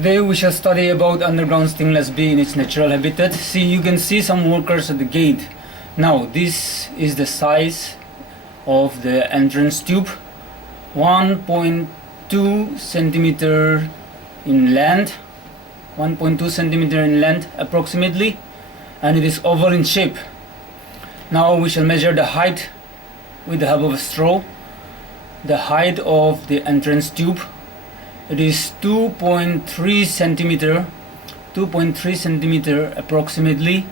Today we shall study about underground stingless bee in its natural habitat. See, you can see some workers at the gate. Now this is the size of the entrance tube, 1.2 centimeter in length, 1.2 centimeter in length approximately, and it is oval in shape. Now we shall measure the height with the help of a straw. The height of the entrance tube, it is 2.3 centimeter approximately.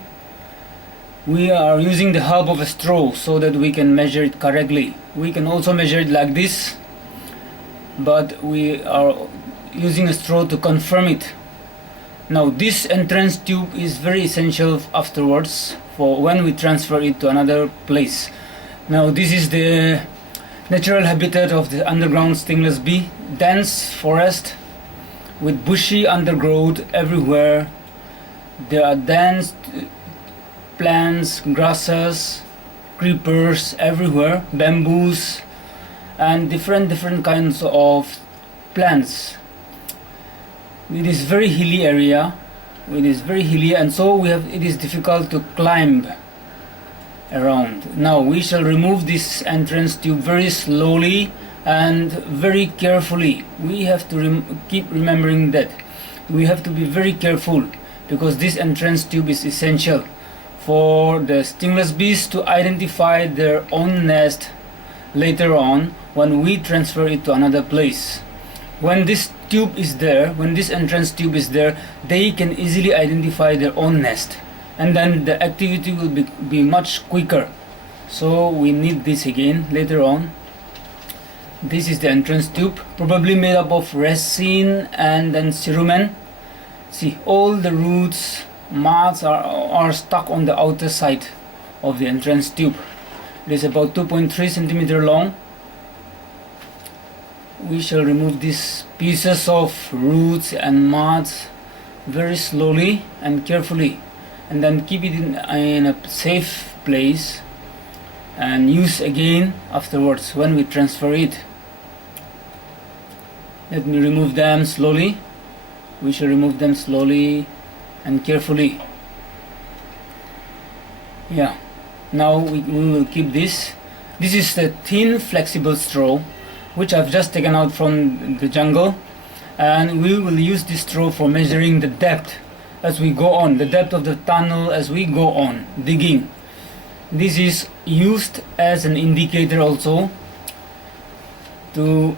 We are using the help of a straw so that we can measure it correctly. We can also measure it like this, but we are using a straw to confirm it. Now this entrance tube is very essential afterwards for when we transfer it to another place. Now this is the natural habitat of the underground stingless bee. Dense forest with bushy undergrowth everywhere. There are dense plants, grasses, creepers everywhere, bamboos, and different kinds of plants. It is very hilly area. It is very hilly, and so it is difficult to climb around. Now we shall remove this entrance tube very slowly and very carefully. We have to keep remembering that we have to be very careful, because this entrance tube is essential for the stingless bees to identify their own nest later on when we transfer it to another place. When this tube is there, when this entrance tube is there, they can easily identify their own nest, and then the activity will be much quicker. So we need this again later on. This is the entrance tube, probably made up of resin and then cerumen. See, all the roots, moths are stuck on the outer side of the entrance tube. It is about 2.3 centimeter long. We shall remove these pieces of roots and moths very slowly and carefully, and then keep it in a safe place and use again afterwards when we transfer it. Let me remove them slowly. We shall remove them slowly and carefully. Yeah, now we will keep this. This is the thin flexible straw which I've just taken out from the jungle, and we will use this straw for measuring the depth as we go on, the depth of the tunnel as we go on digging. This is used as an indicator also to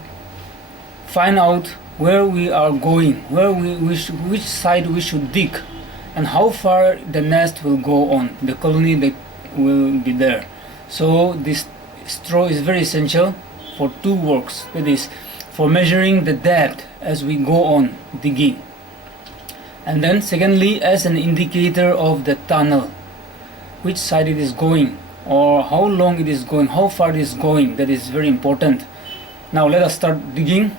find out where we are going, which side we should dig, and how far the nest will go on, the colony that will be there. So this straw is very essential for two works, that is for measuring the depth as we go on digging, and then secondly as an indicator of the tunnel, which side it is going, or how long it is going, how far it is going. That is very important. Now let us start digging.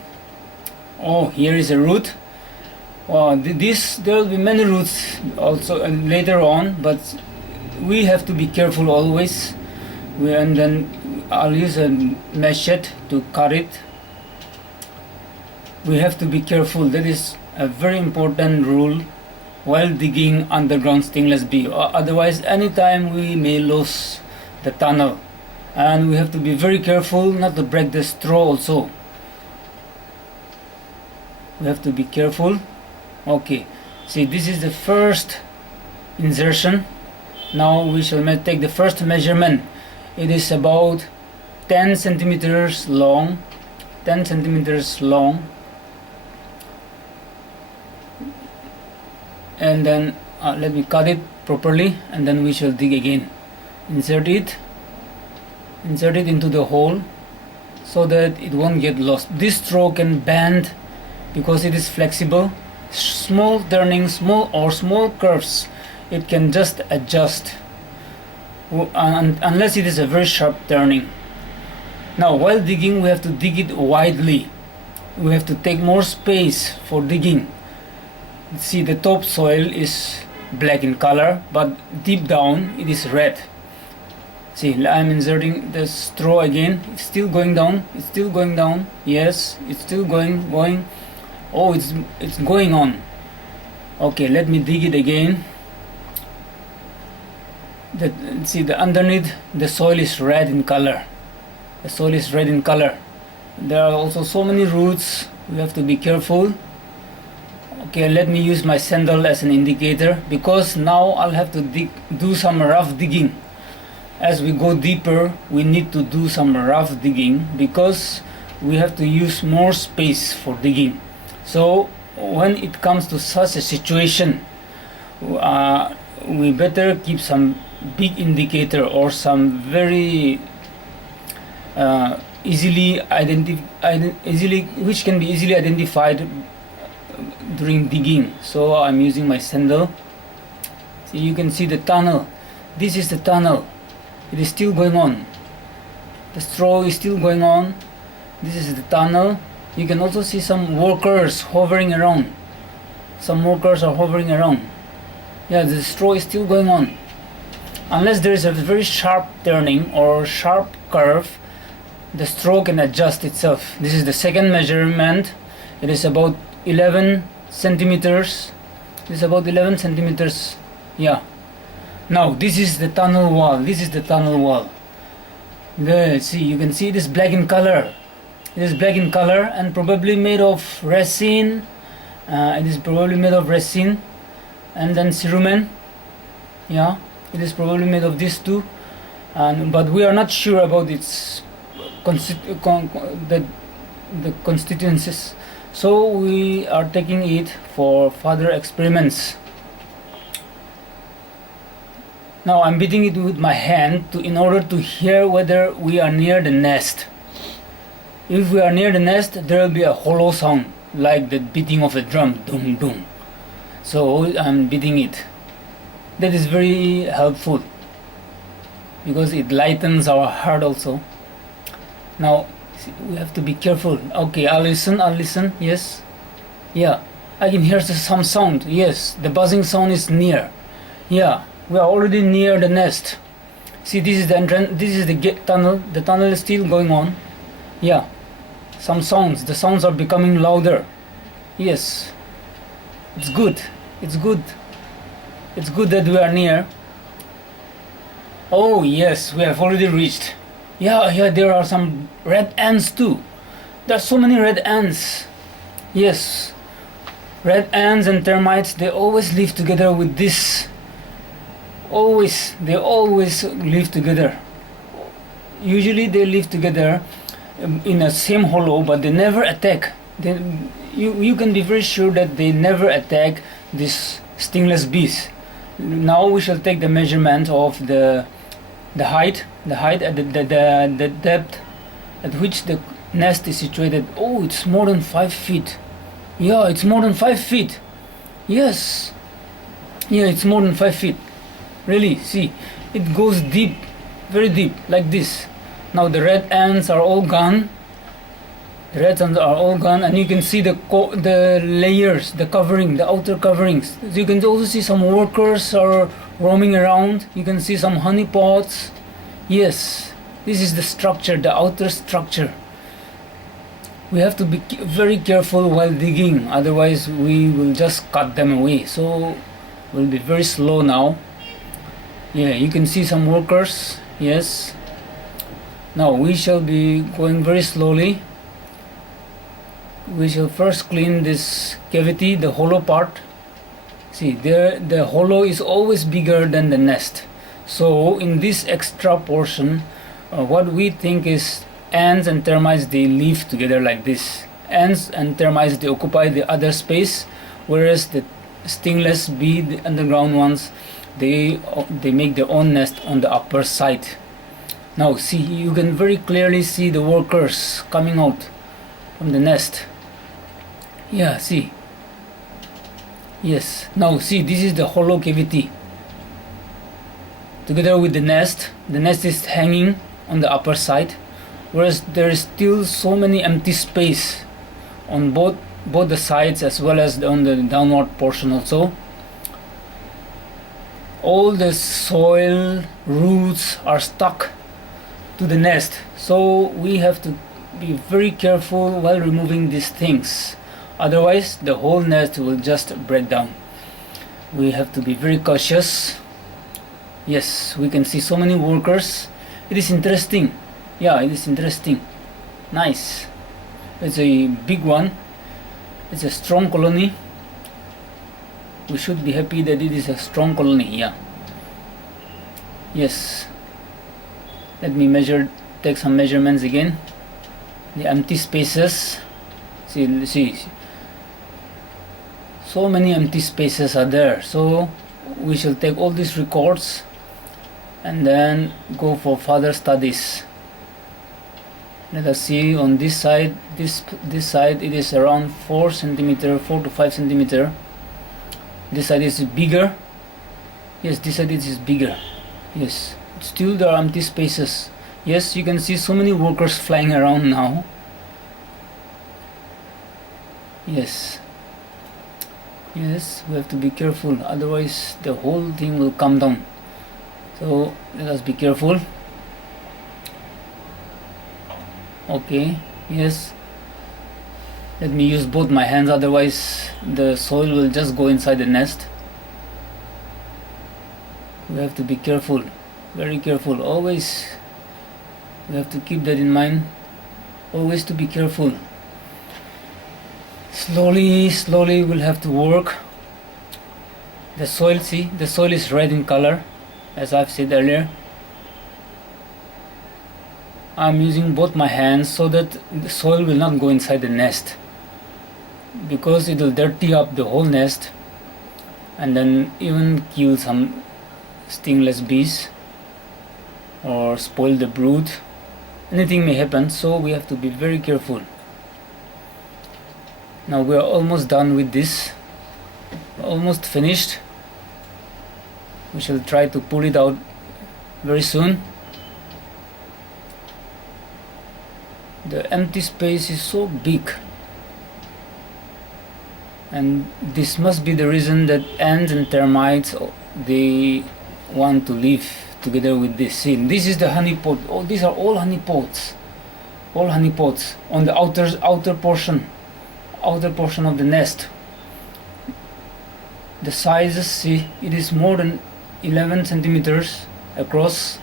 Oh, here is a root. There will be many roots also later on, but we have to be careful always. And then I'll use a machete to cut it. We have to be careful. That is a very important rule while digging underground stingless bee. Otherwise, anytime we may lose the tunnel, and we have to be very careful not to break the straw also. We have to be careful. Okay, see, this is the first insertion. Now we shall take the first measurement. It is about 10 centimeters long. 10 centimeters long. And then let me cut it properly, and then we shall dig again. Insert it into the hole so that it won't get lost. This straw can bend because it is flexible. Small turnings, small curves, it can just adjust unless it is a very sharp turning. Now while digging, we have to dig it widely. We have to take more space for digging. See, the topsoil is black in color, but deep down it is red. See, I'm inserting the straw again. It's still going down. It's still going down. Yes, it's still going. Oh, it's going on. Okay, let me dig it again. See, the underneath the soil is red in color. The soil is red in color. There are also so many roots. We have to be careful. Okay, let me use my sandal as an indicator, because now I'll have to do some rough digging. As we go deeper, we need to do some rough digging because we have to use more space for digging. So when it comes to such a situation, we better keep some big indicator or some very which can be easily identified during digging. So I'm using my sandal. See, you can see the tunnel. This is the tunnel. It is still going on. The straw is still going on. This is the tunnel. You can also see some workers hovering around. Some workers are hovering around. Yeah, the straw is still going on. Unless there is a very sharp turning or sharp curve, the straw can adjust itself. This is the second measurement. It is about 11 centimeters. It is about 11 centimeters. Yeah. Now this is the tunnel wall. This is the tunnel wall. There, see, you can see it is black in color. It is black in color and probably made of resin. It is probably made of resin and then cerumen. Yeah, it is probably made of these two. But we are not sure about its the constituencies. So we are taking it for further experiments. Now I'm beating it with my hand in order to hear whether we are near the nest. If we are near the nest, there will be a hollow sound like the beating of a drum, doom doom. So I'm beating it. That is very helpful because it lightens our heart also. Now we have to be careful. Okay, I'll listen. Yes, yeah, I can hear some sound. Yes, the buzzing sound is near. Yeah, we are already near the nest. See, this is the entrance. This is the tunnel. The tunnel is still going on. Yeah, some sounds. The sounds are becoming louder. Yes, it's good. It's good. It's good that we are near. Oh yes, we have already reached. Yeah, there are some red ants too. There are so many red ants. Yes, red ants and termites, they always live together with this. They always live together. Usually they live together in the same hollow, but they never attack. You can be very sure that they never attack these stingless bees. Now we shall take the measurement of the height at the depth at which the nest is situated. Oh, it's more than 5 feet. Yeah, it's more than 5 feet. Yes. Yeah, it's more than 5 feet. Really, see, it goes deep, very deep, like this. Now the red ants are all gone. The red ants are all gone, and you can see the layers, the covering, the outer coverings. You can also see some workers are roaming around. You can see some honey pots. Yes, this is the structure, the outer structure. We have to be very careful while digging, otherwise we will just cut them away. So we'll be very slow now. Yeah, you can see some workers. Yes. Now we shall be going very slowly. We shall first clean this cavity, the hollow part. See, there the hollow is always bigger than the nest. So in this extra portion, what we think is ants and termites, they live together like this. Ants and termites, they occupy the other space, whereas the stingless bee, the underground ones, they make their own nest on the upper side. Now see, you can very clearly see the workers coming out from the nest. Yeah, see. Yes, now see, this is the hollow cavity. Together with the nest is hanging on the upper side, whereas there is still so many empty space on both the sides as well as on the downward portion also. All the soil roots are stuck to the nest, so we have to be very careful while removing these things. otherwise the whole nest will just break down. We have to be very cautious. Yes, we can see so many workers. It is interesting. Yeah, it is interesting. Nice. It's a big one. It's a strong colony. We should be happy that it is a strong colony. Yeah. Yes. Let me take some measurements again. The empty spaces. See. So many empty spaces are there. So we shall take all these records and then go for further studies. Let us see on this side. This side it is around 4 to 5 centimeter. This side is bigger. Yes, this side is bigger. Yes, still there are empty spaces. Yes, you can see so many workers flying around now. Yes, we have to be careful, otherwise the whole thing will come down. So let us be careful. Okay, yes, let me use both my hands, otherwise the soil will just go inside the nest. We have to be careful, very careful, always. We have to keep that in mind, always to be careful. Slowly we'll have to work. The soil, see, the soil is red in color, as I've said earlier. I'm using both my hands so that the soil will not go inside the nest, because it will dirty up the whole nest and then even kill some stingless bees or spoil the brood. Anything may happen, so we have to be very careful. Now we are almost done with this, almost finished. We shall try to pull it out very soon. The empty space is so big, and this must be the reason that ants and termites, they want to live together with this. See, this is the honey pot. Oh, these are all honey pots. All honey pots on the outer portion of the nest. The sizes, see, it is more than 11 centimeters across.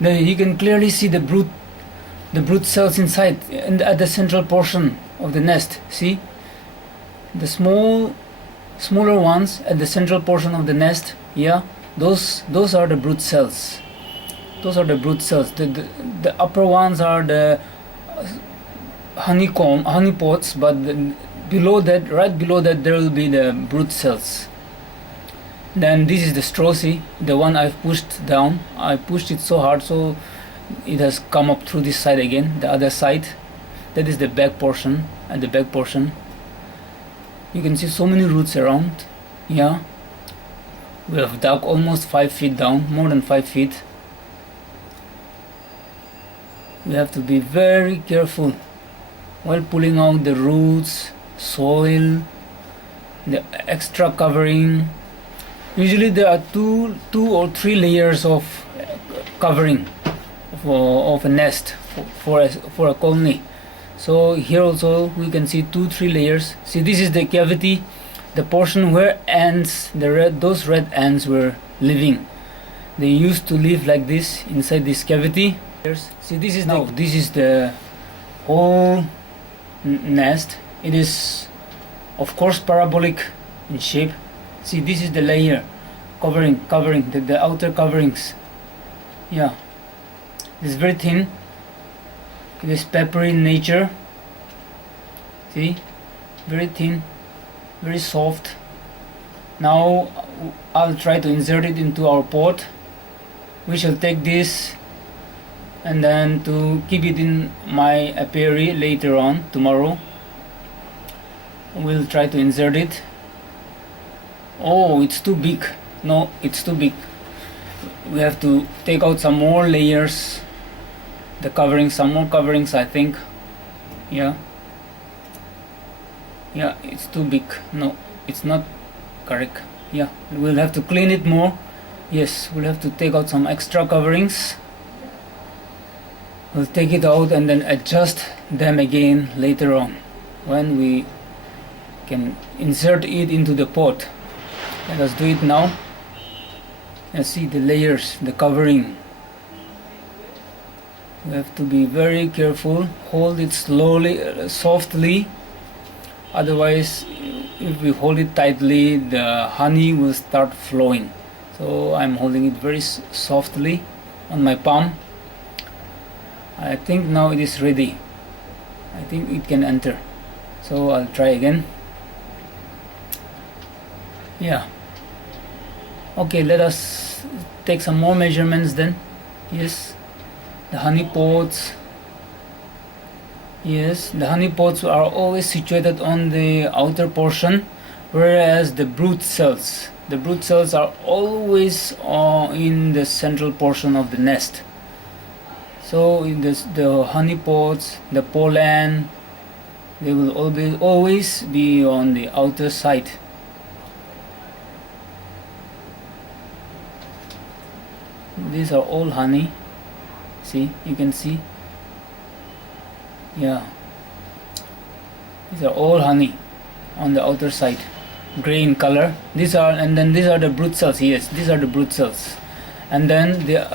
Then you can clearly see the brood cells inside and at the central portion of the nest. See, the smaller ones at the central portion of the nest. Yeah, those are the brood cells. Those are the brood cells. The upper ones are the honey pots, but below that, right below that, there will be the brood cells. Then this is the straw, see, the one I've pushed down. I pushed it so hard, so it has come up through this side again, the other side. That is the back portion. At the back portion you can see so many roots around. Yeah, we have dug almost 5 feet down, more than 5 feet. We have to be very careful while pulling out the roots, soil, the extra covering. Usually there are two or three layers of covering of a nest for a colony. So here also we can see 2-3 layers. See, this is the cavity, the portion where ants, those red ants were living. They used to live like this inside this cavity. See, this is the whole nest. It is of course parabolic in shape. See, this is the layer covering the outer coverings. Yeah, it is very thin. It is peppery in nature. See, very thin, very soft. Now I'll try to insert it into our pot. We shall take this and then to keep it in my apiary later on, tomorrow. We'll try to insert it. Oh, it's too big. No, it's too big. We have to take out some more layers, the covering, some more coverings, I think. Yeah, it's too big. No, it's not correct. Yeah, we'll have to clean it more. Yes, we'll have to take out some extra coverings. We'll take it out and then adjust them again later on when we can insert it into the pot. Let us do it now. Let's see the layers, the covering. We have to be very careful. Hold it slowly, softly. Otherwise, if we hold it tightly, the honey will start flowing. So I'm holding it very softly on my palm. I think now it is ready. I think it can enter. So I'll try again. Yeah. Okay, let us take some more measurements then. Yes, the honey pots. Yes, the honey pots are always situated on the outer portion, whereas the brood cells are always in the central portion of the nest. So in this, the honey pots, the pollen, they will always be on the outer side. These are all honey. See, you can see. Yeah, these are all honey on the outer side, gray in color. These are the brood cells. Yes, these are the brood cells. And then the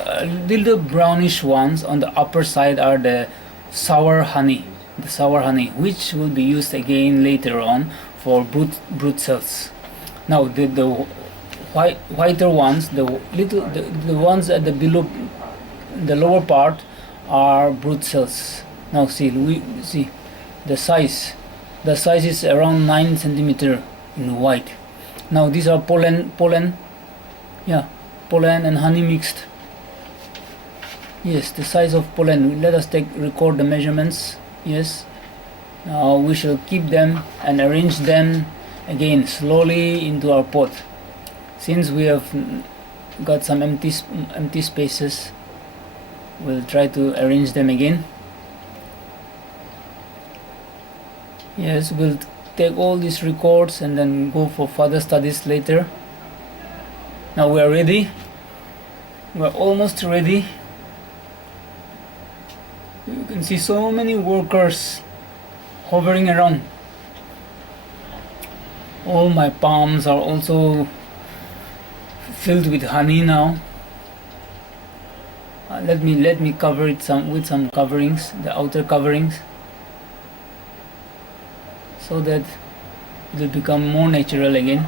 little brownish ones on the upper side are the sour honey, which will be used again later on for brood cells. Now the whiter ones, the ones at the below, the lower part, are brood cells. Now see the size. The size is around 9 centimeter in white. Now these are pollen. Yeah, pollen and honey mixed. Yes, the size of pollen. Let us record the measurements. Yes. Now we shall keep them and arrange them again slowly into our pot. Since we have got some empty spaces, we'll try to arrange them again. Yes, we'll take all these records and then go for further studies later. Now we are ready. We're almost ready. You can see so many workers hovering around. All my palms are also filled with honey now. Let me cover it with some coverings, the outer coverings, so that it will become more natural again.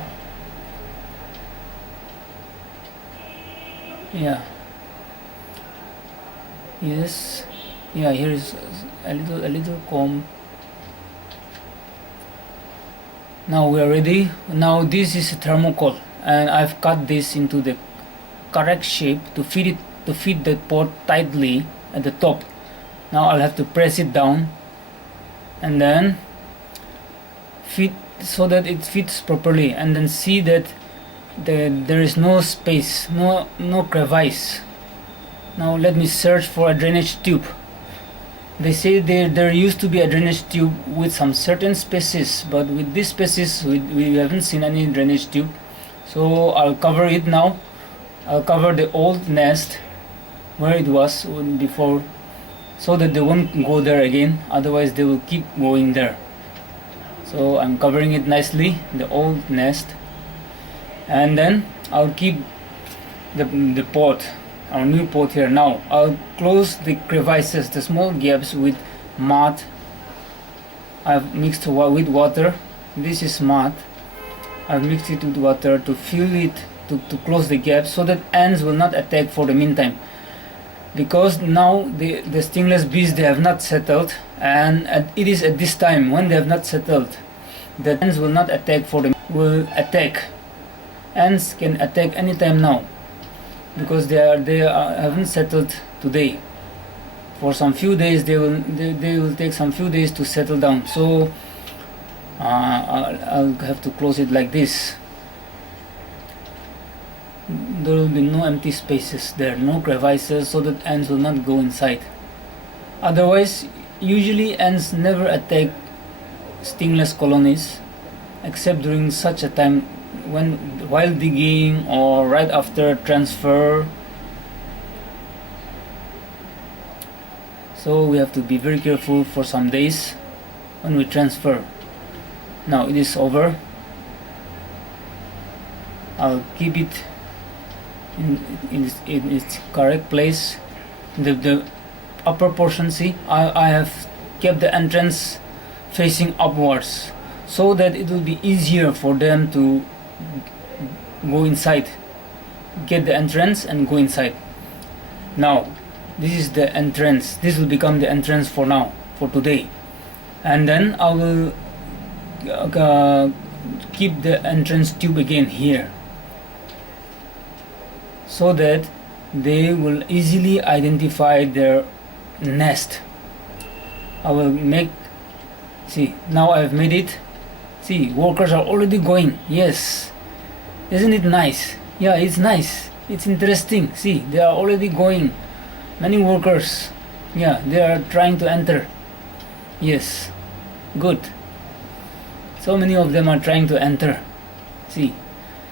Yeah. Yes. Yeah, here is a little comb. Now we are ready. Now this is a thermocol, and I've cut this into the correct shape to fit the pot tightly at the top. Now I'll have to press it down and then fit so that it fits properly, and then see that there is no space, no crevice. Now let me search for a drainage tube. They say there used to be a drainage tube with some certain spaces, but with these spaces we haven't seen any drainage tube. So I'll cover it now. I'll cover the old nest where it was before, so that they won't go there again, otherwise they will keep going there. So I'm covering it nicely, the old nest, and then I'll keep the pot, our new pot here. Now I'll close the crevices, the small gaps, with mud. I've mixed with water. This is mud. I've mixed it with water to fill it, to close the gaps, so that ants will not attack for the meantime. Because now the stingless bees, they have not settled, and it is at this time when they have not settled that ants will not attack will attack. Ants can attack anytime now, because they haven't settled today. For some few days they will take some few days to settle down. So I'll have to close it like this. There will be no empty spaces there, no crevices, so that ants will not go inside. Otherwise, usually ants never attack stingless colonies, except during such a time while digging or right after transfer. So we have to be very careful for some days when we transfer. Now it is over. I'll keep it in its correct place. The upper portion, see, I have kept the entrance facing upwards so that it will be easier for them to go inside, get the entrance and go inside. Now this is the entrance. This will become the entrance for now, for today, and then I will keep the entrance tube again here so that they will easily identify their nest. I will make, see, now I have made it. See, workers are already going. Yes, isn't it nice? Yeah, it's nice, it's interesting. See, they are already going. Many workers, yeah, they are trying to enter. Yes, good. So many of them are trying to enter. See,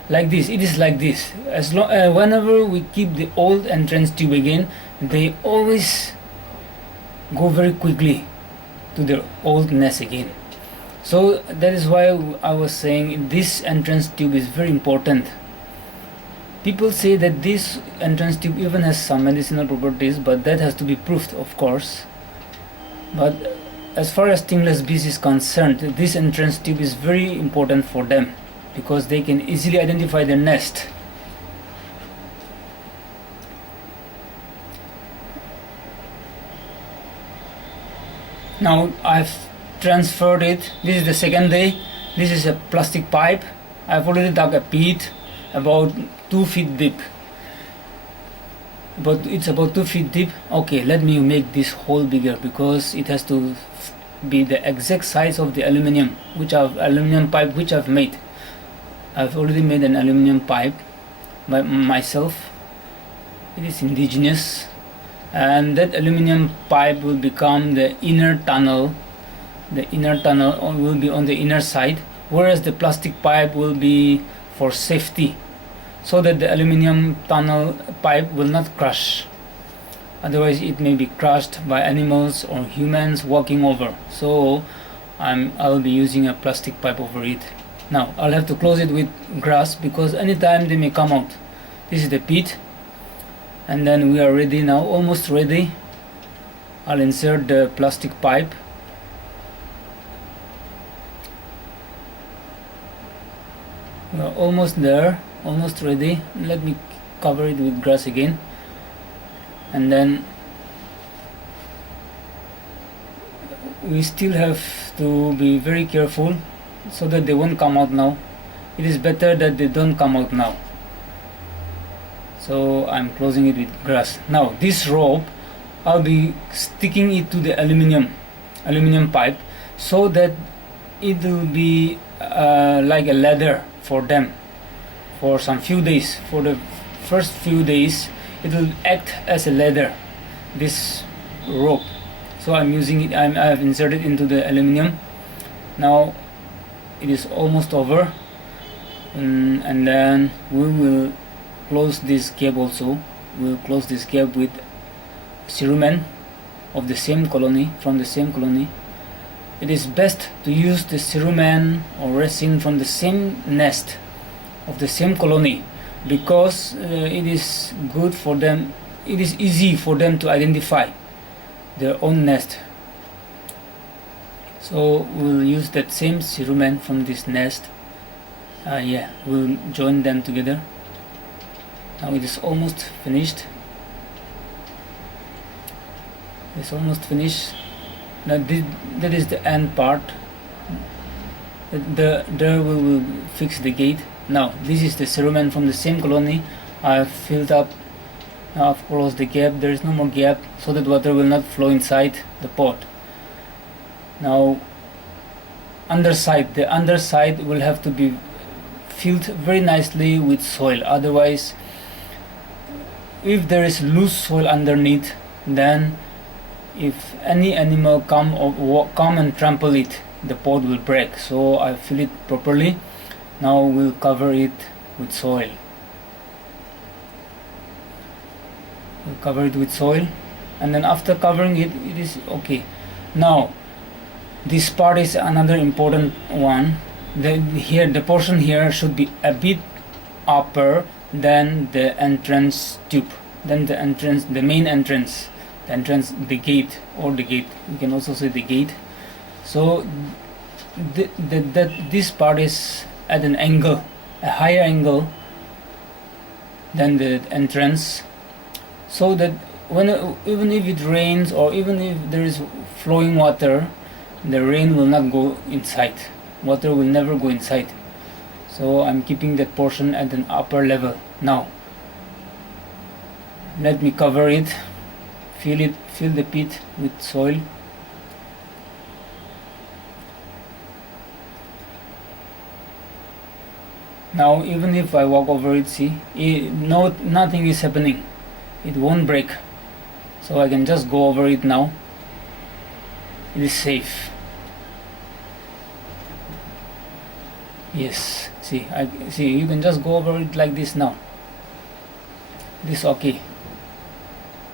like this, it is like this. As long whenever we keep the old entrance tube again, they always go very quickly to their old nest again. So that is why I was saying this entrance tube is very important. People say that this entrance tube even has some medicinal properties, but that has to be proved, of course. But as far as stingless bees is concerned, this entrance tube is very important for them because they can easily identify their nest. Now I've transferred it. This is the second day. This is a plastic pipe. I've already dug a pit about 2 feet deep, but it's about 2 feet deep. Okay, let me make this hole bigger because it has to be the exact size of the aluminum pipe which I've made. I've already made an aluminum pipe by myself. It is indigenous, and that aluminum pipe will become the inner tunnel. The inner tunnel will be on the inner side, whereas the plastic pipe will be for safety, so that the aluminum tunnel pipe will not crush. Otherwise it may be crushed by animals or humans walking over. So I'll be using a plastic pipe over it. Now I'll have to close it with grass because anytime they may come out. This is the pit, and then we are ready now, almost ready. I'll insert the plastic pipe. We are almost there, almost ready. Let me cover it with grass again, and then we still have to be very careful so that they won't come out now. It is better that they don't come out now. So I'm closing it with grass. Now this rope, I'll be sticking it to the aluminum pipe so that it will be like a ladder for them for some few days. For the first few days it will act as a ladder, this rope. So I'm using it, I have inserted into the aluminum. Now it is almost over, and then we will close this gap also. We'll close this gap with cerumen of the same colony, from the same colony. It is best to use the cerumen or resin from the same nest of the same colony because it is good for them. It is easy for them to identify their own nest. So we'll use that same cerumen from this nest. We'll join them together. Now it is almost finished. It's almost finished. Now that is the end part. There we will fix the gate. Now this is the cerumen from the same colony. I've filled up. Now I've closed the gap. There is no more gap, so that water will not flow inside the pot. Now the underside will have to be filled very nicely with soil. Otherwise, if there is loose soil underneath, then if any animal come and trample it, the pot will break. So I fill it properly. Now we'll cover it with soil. We'll cover it with soil, and then after covering it, it is okay. Now This part is another important one. The portion here should be a bit upper than the entrance tube, then the main entrance, the gate, you can also say the gate. So this part is at an angle, a higher angle than the entrance, so that even if it rains or even if there is flowing water, the rain will not go inside, water will never go inside. So I'm keeping that portion at an upper level. Now let me cover it, fill the pit with soil. Now even if I walk over it, see, nothing is happening, it won't break. So I can just go over it now. It is safe. Yes, see, you can just go over it like this now. This okay.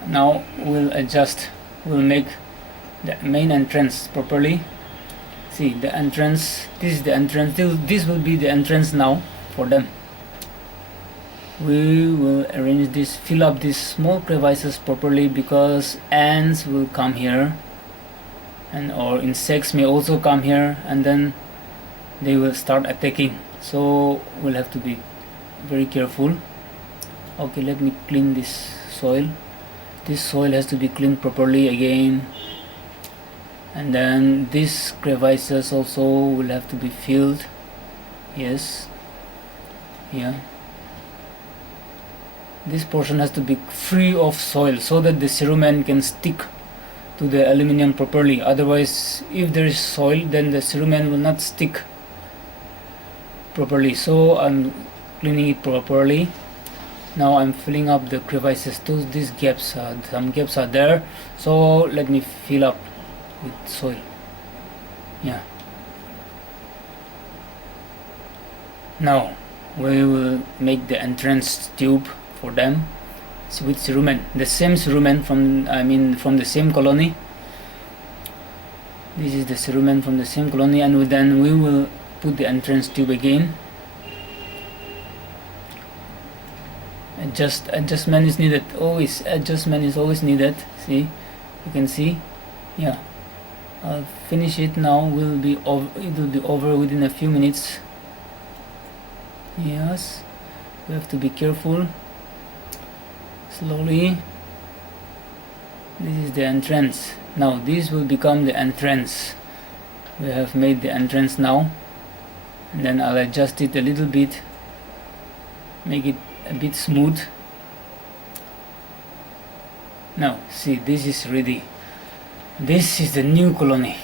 Now we'll make the main entrance properly. See, the entrance, this is the entrance, this will be the entrance now for them. We will arrange this, fill up these small crevices properly, because ants will come here, and or insects may also come here, and then they will start attacking. So we'll have to be very careful. Okay, let me clean this soil. This soil has to be cleaned properly again, and then these crevices also will have to be filled. Yes, yeah, this portion has to be free of soil so that the cerumen can stick to the aluminum properly. Otherwise, if there is soil, then the cerumen will not stick properly. So I'm cleaning it properly. Now I'm filling up the crevices. These gaps, some gaps are there, so let me fill up with soil. Yeah. Now we will make the entrance tube for them with cerumen, the same cerumen from the same colony. This is the cerumen from the same colony, and then we will put the entrance tube again. Adjustment is needed. Adjustment is always needed. See, you can see. Yeah, I'll finish it now. It will be over within a few minutes. Yes, we have to be careful. Slowly. This is the entrance. Now this will become the entrance. We have made the entrance now, and then I'll adjust it a little bit, make it a bit smooth. Now see, this is ready. This is the new colony.